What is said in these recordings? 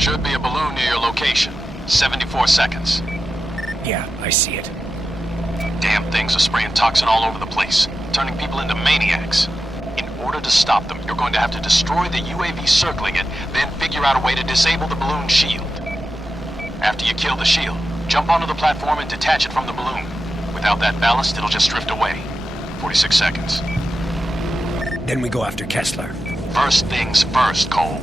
Should be a balloon near your location. 74 seconds. Yeah, I see it. Damn things are spraying toxin all over the place, turning people into maniacs. In order to stop them, you're going to have to destroy the UAV circling it, then figure out a way to disable the balloon shield. After you kill the shield, jump onto the platform and detach it from the balloon. Without that ballast, it'll just drift away. 46 seconds. Then we go after Kessler. First things first, Cole.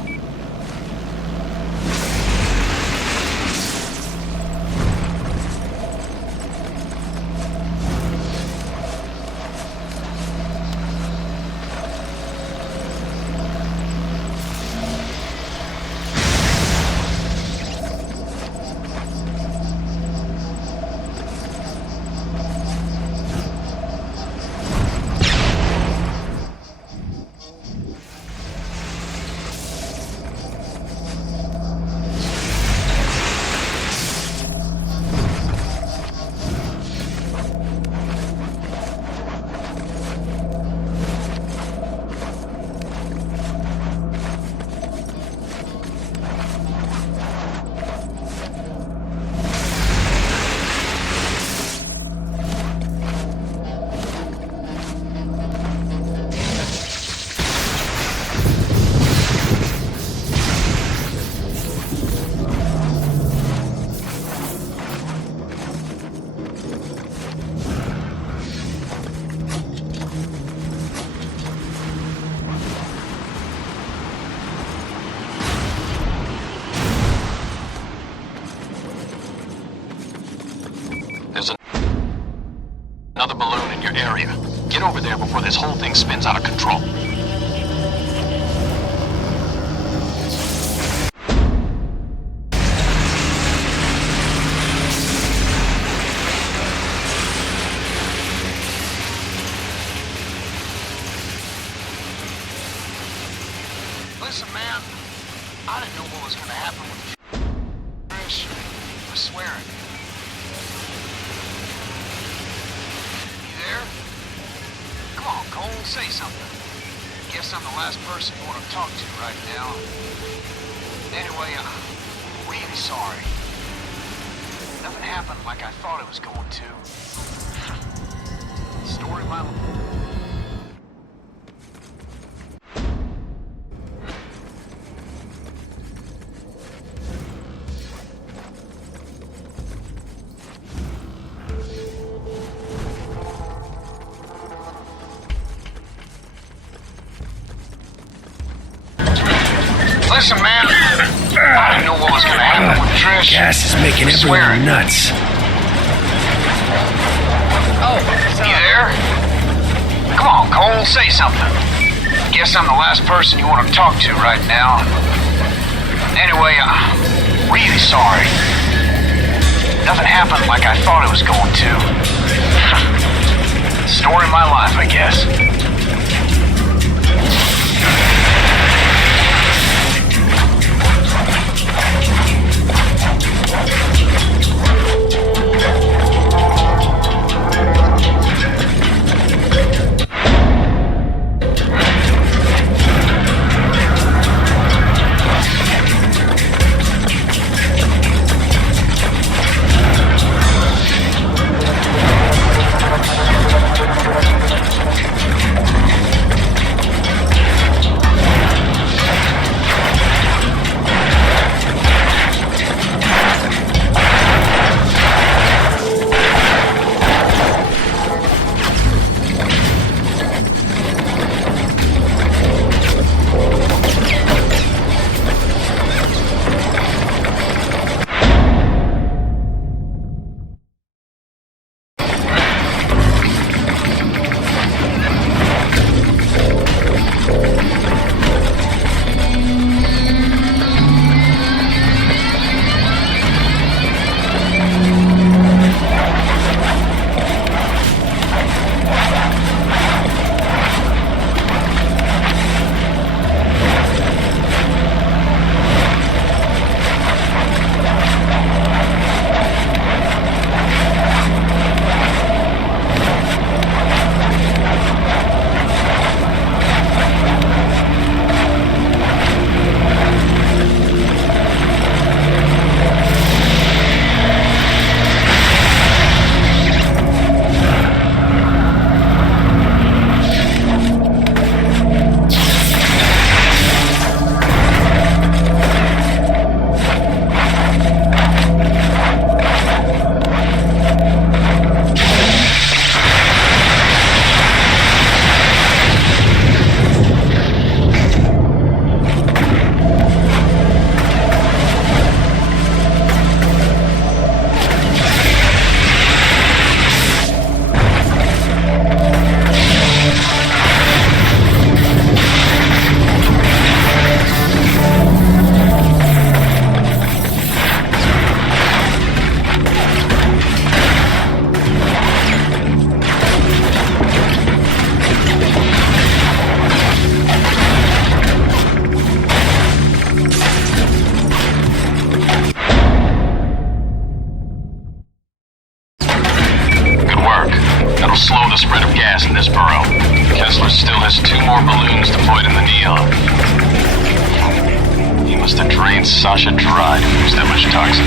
There's another balloon in your area. Get over there before this whole thing spins out of control. Listen, man, I didn't know what was going to happen with Trish. I swear it. You there? Come on, Cole, say something. Guess I'm the last person you want to talk to right now. Anyway, I'm really sorry. Nothing happened like I thought it was going to. Story of my life. Listen, man, I didn't know what was going to happen with Trish. Gas is making everyone nuts. Oh, you there? Come on, Cole, say something. Guess I'm the last person you want to talk to right now. Anyway, I'm really sorry. Nothing happened like I thought it was going to. Story of my life, I guess. another spread of gas in this burrow. Kessler still has 2 more balloons deployed in the neon. He must have drained Sasha dry to lose that much toxin.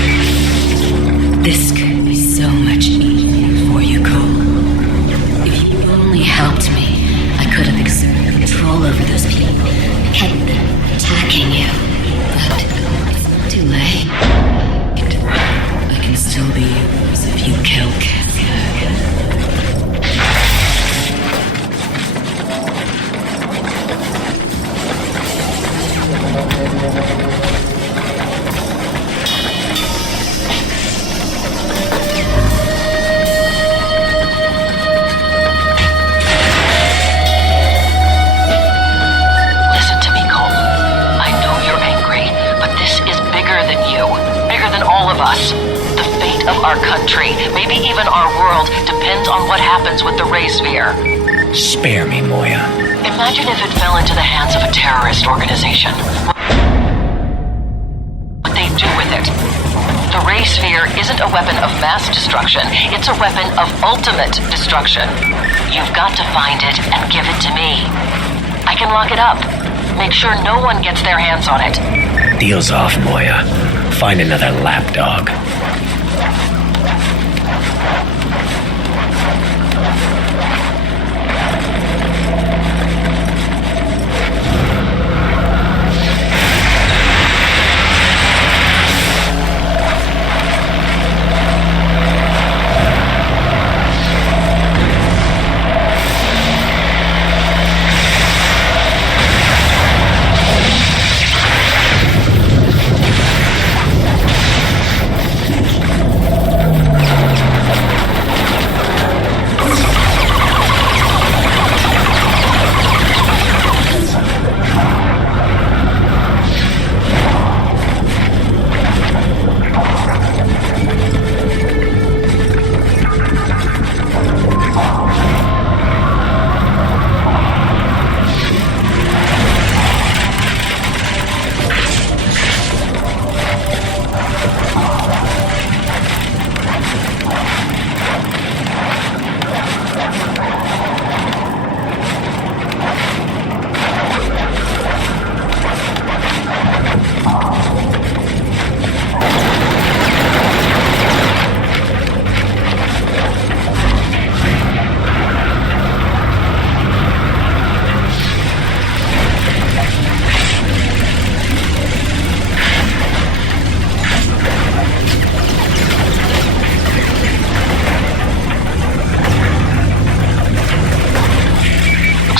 This could be so much easier for you, Cole. If you only helped me, I could have exerted control over those people, kept them attacking you. But it's too late. I can still be yours if you kill Kessler. Our country, maybe even our world, depends on what happens with the ray sphere. Spare me, Moya. Imagine if it fell into the hands of a terrorist organization. What they'd do with it. The ray sphere isn't a weapon of mass destruction, it's a weapon of ultimate destruction. You've got to find it and give it to me. I can lock it up. Make sure no one gets their hands on it. Deal's off, Moya. Find another lapdog.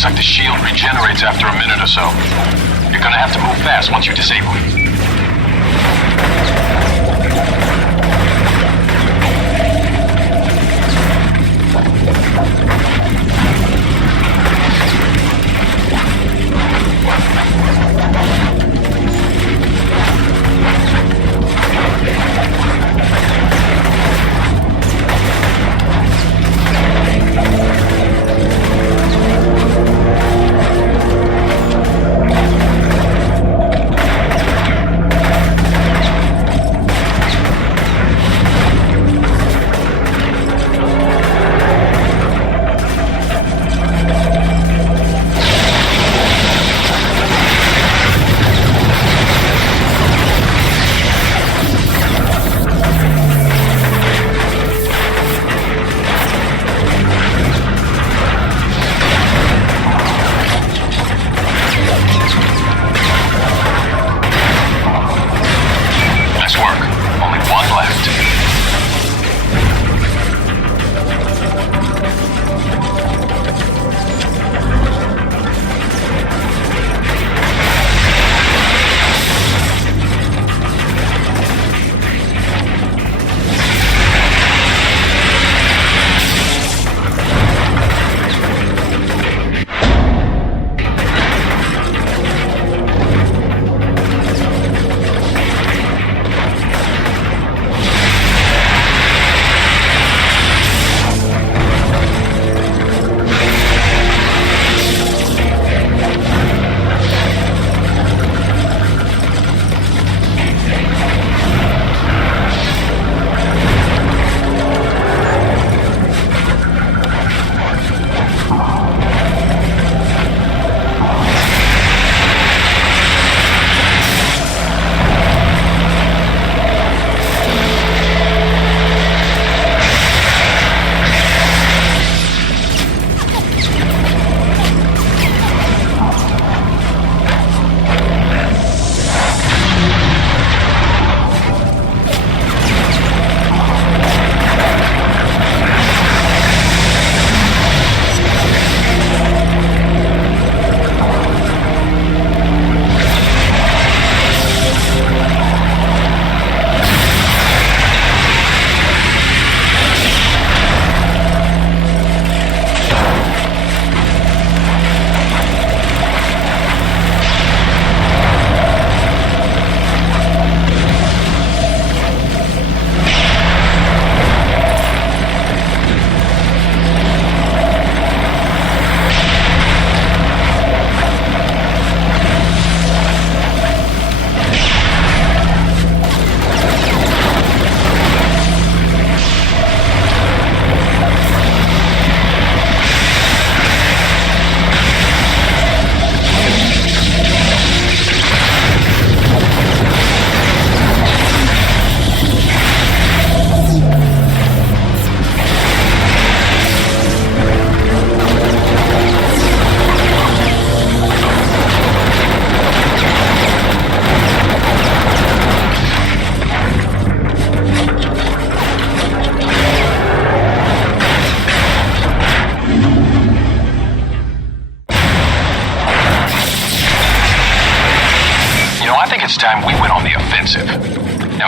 Looks like the shield regenerates after a minute or so. You're gonna have to move fast once you disable it.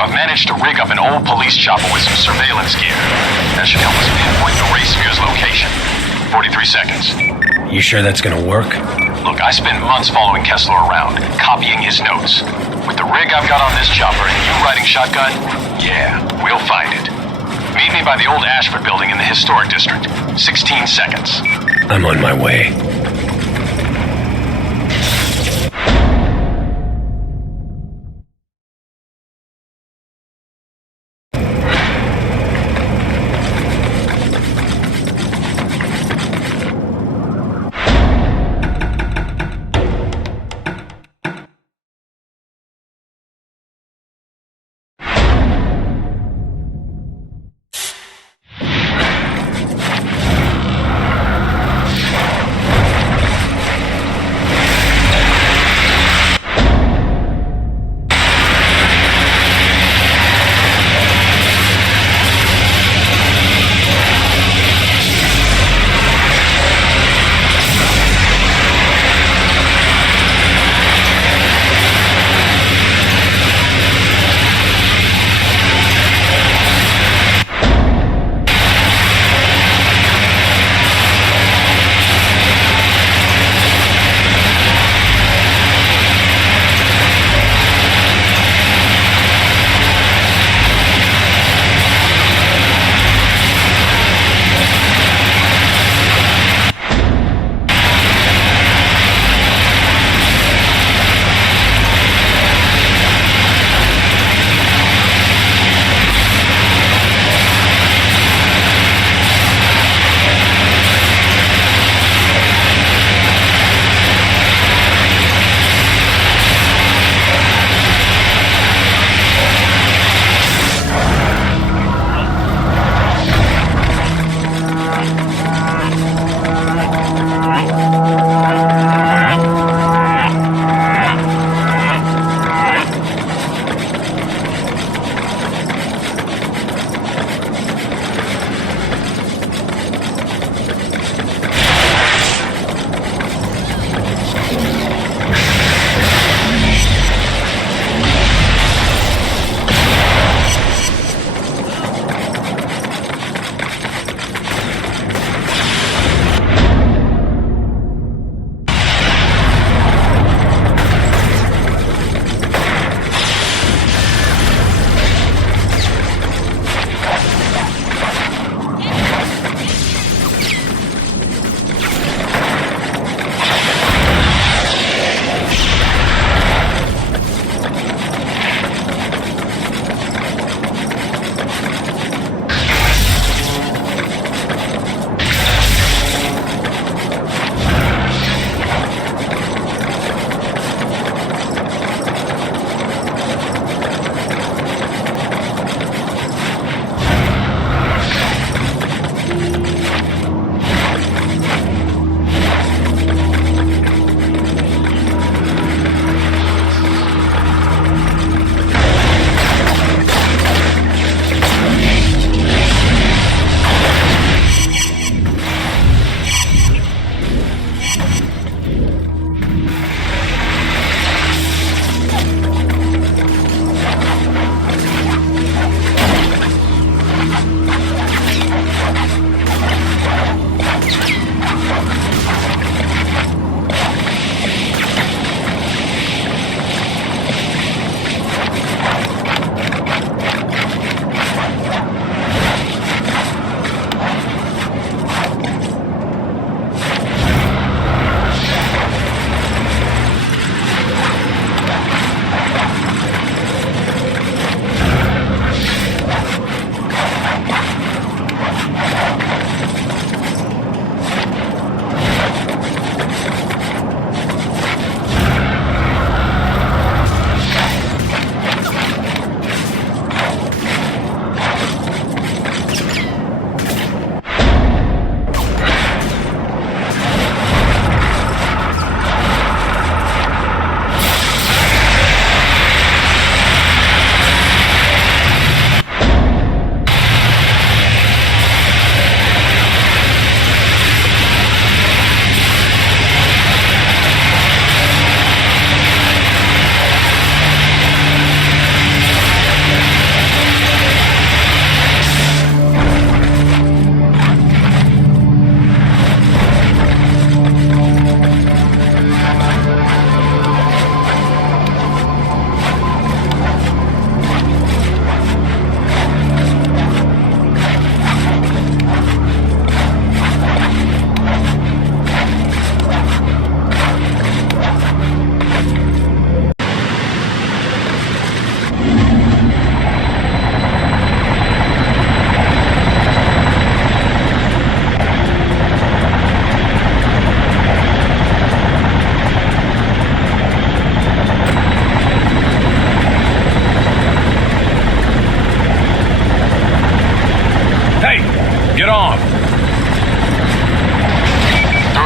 I've managed to rig up an old police chopper with some surveillance gear. That should help us pinpoint the race sphere's location. 43 seconds. You sure that's gonna work? Look, I spent months following Kessler around, copying his notes. With the rig I've got on this chopper and you riding shotgun, yeah, we'll find it. Meet me by the old Ashford building in the historic district. 16 seconds. I'm on my way.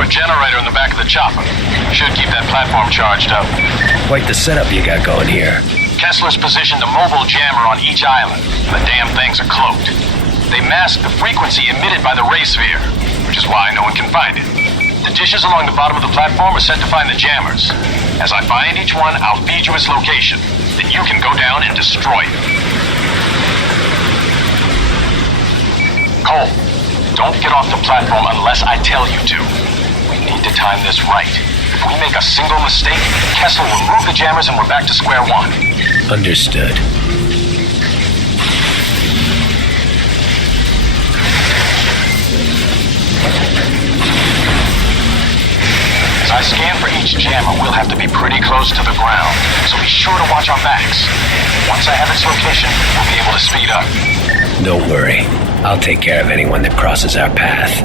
a generator in the back of the chopper. Should keep that platform charged up. Quite the setup you got going here. Kessler's positioned a mobile jammer on each island. The damn things are cloaked. They mask the frequency emitted by the ray sphere, which is why no one can find it. The dishes along the bottom of the platform are set to find the jammers. As I find each one, I'll feed you its location. Then you can go down and destroy it. Cole, don't get off the platform unless I tell you to. We need to time this right. If we make a single mistake, Kessler will move the jammers and we're back to square one. Understood. As I scan for each jammer, we'll have to be pretty close to the ground, so be sure to watch our backs. Once I have its location, we'll be able to speed up. Don't worry. I'll take care of anyone that crosses our path.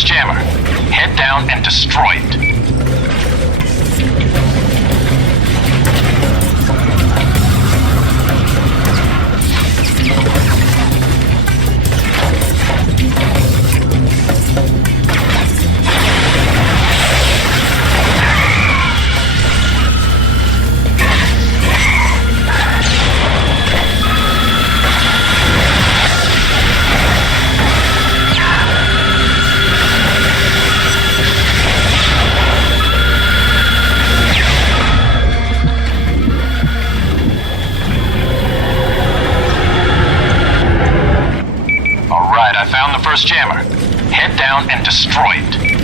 first jammer. Head down and destroy it. first jammer. Head down and destroy it.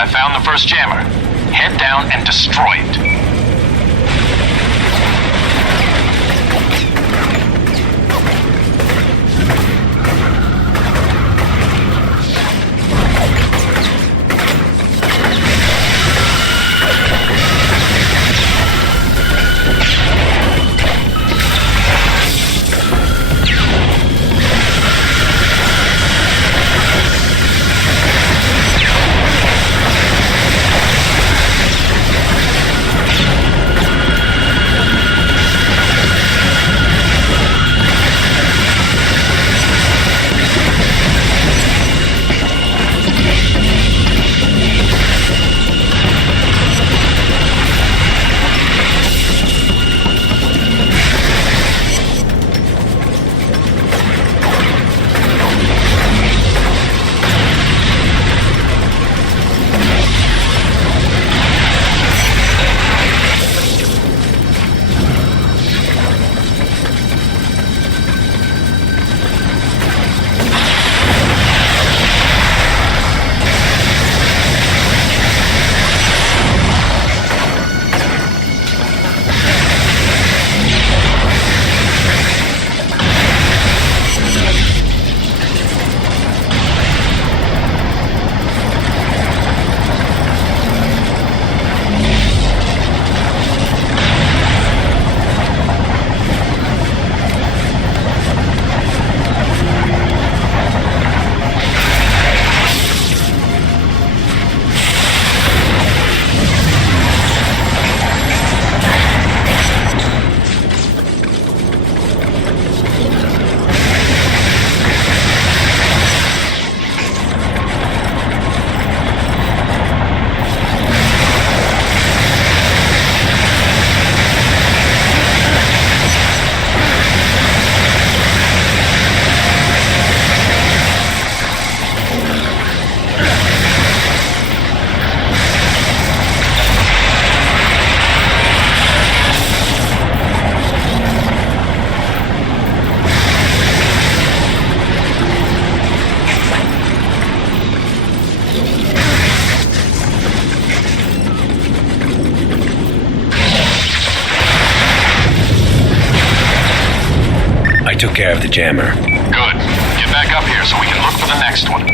I found the first jammer. Head down and destroy it. Took care of the jammer. Good. Get back up here so we can look for the next one.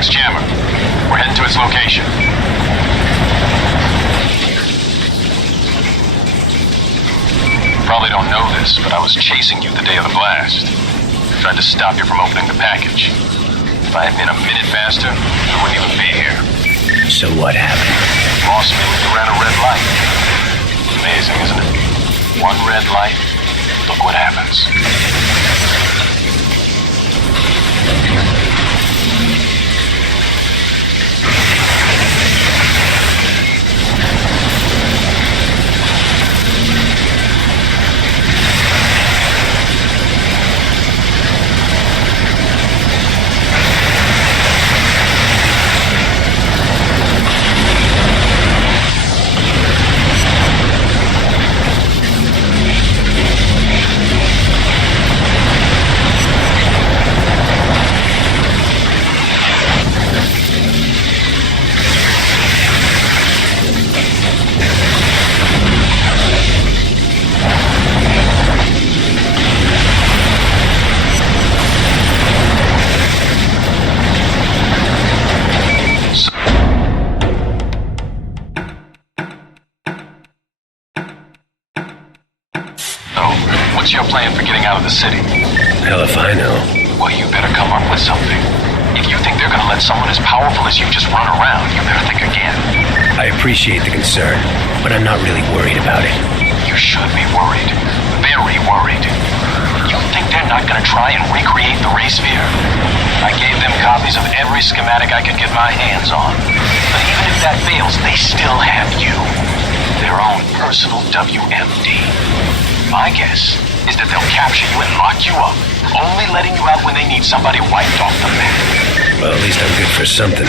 Jammer. We're heading to its location. Probably don't know this, but I was chasing you the day of the blast. Tried to stop you from opening the package. If I had been a minute faster, I wouldn't even be here. So what happened? Lost me when you ran a red light. Amazing, isn't it? One red light, look what happens. getting out of the city. Hell if I know. Well, you better come up with something. If you think they're gonna let someone as powerful as you just run around, you better think again. I appreciate the concern, but I'm not really worried about it. You should be worried. Very worried. You think they're not gonna try and recreate the ray sphere? I gave them copies of every schematic I could get my hands on. But even if that fails, they still have you. Their own personal WMD. My guess is that they'll capture you and lock you up, only letting you out when they need somebody wiped off the map. Well, at least I'm good for something.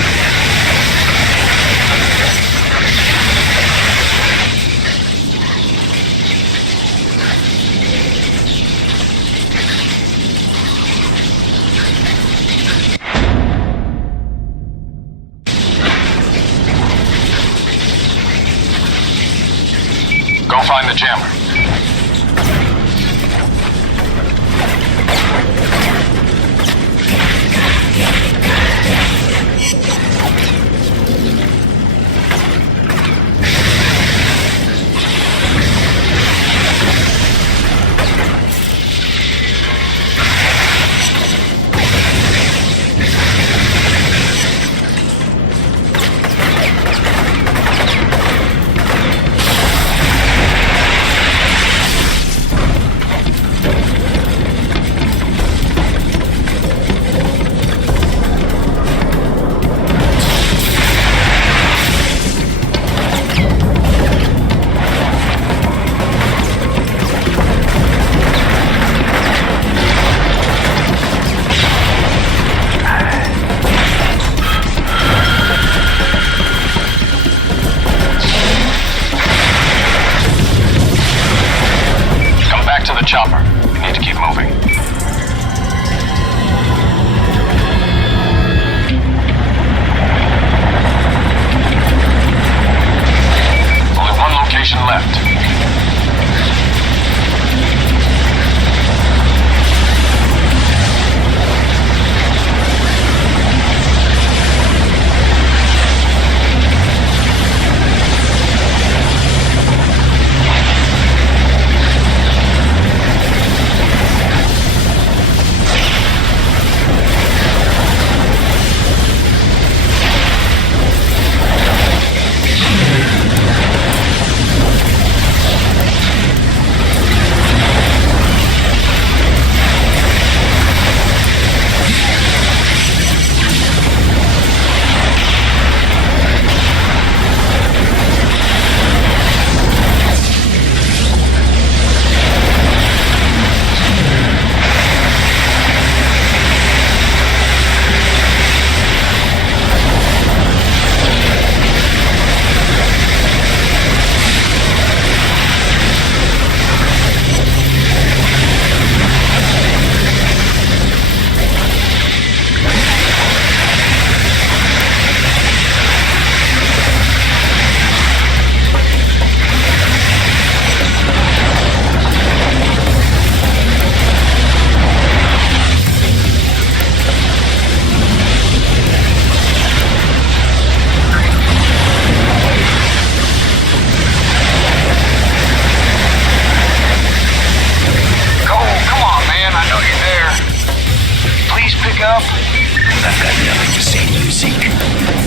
Go find the jammer. Chopper. We need to keep moving. Only one location left.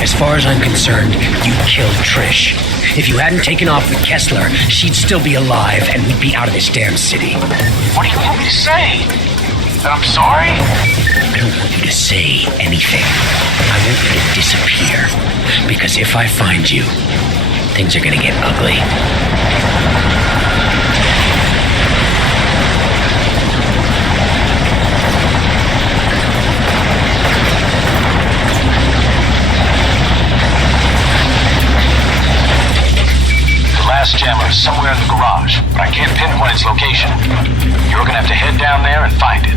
As far as I'm concerned, you killed Trish. If you hadn't taken off with Kessler, she'd still be alive and we'd be out of this damn city. What do you want me to say? That I'm sorry? I don't want you to say anything. I want you to disappear. Because if I find you, things are gonna get ugly. Last jammer is somewhere in the garage, but I can't pinpoint its location. You're gonna have to head down there and find it.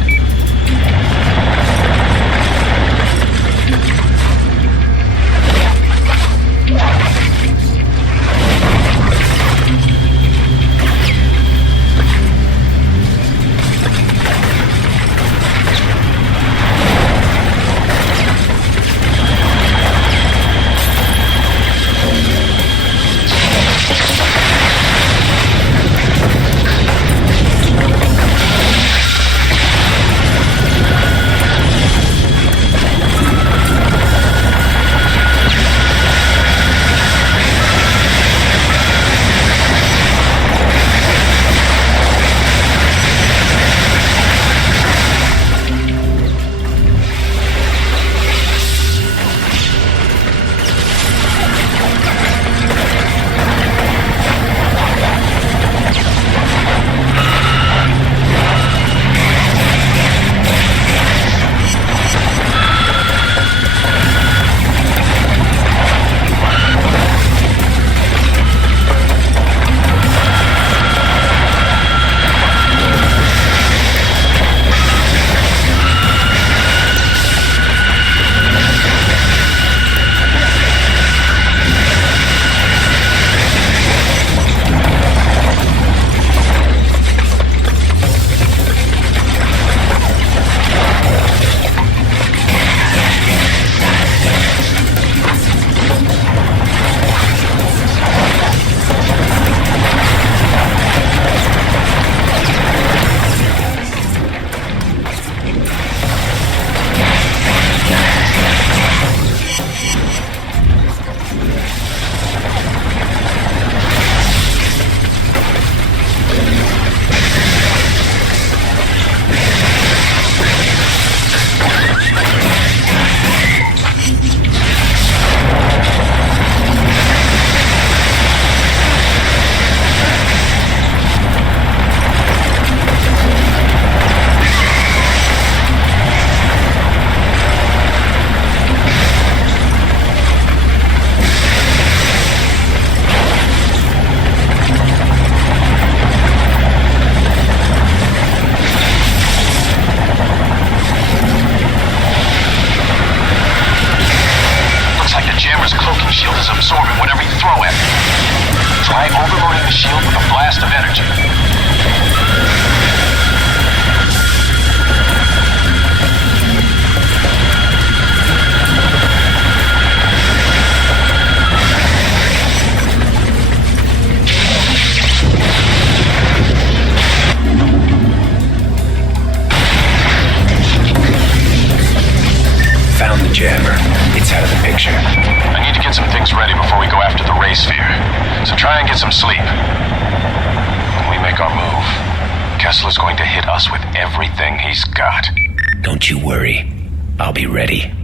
cloaking shield is absorbing whatever you throw at it. Try overloading the shield with a blast of energy. Found the jammer. It's out of the picture. I need to get some things ready before we go after the ray sphere. So try and get some sleep. When we make our move, Kessler's going to hit us with everything he's got. Don't you worry. I'll be ready.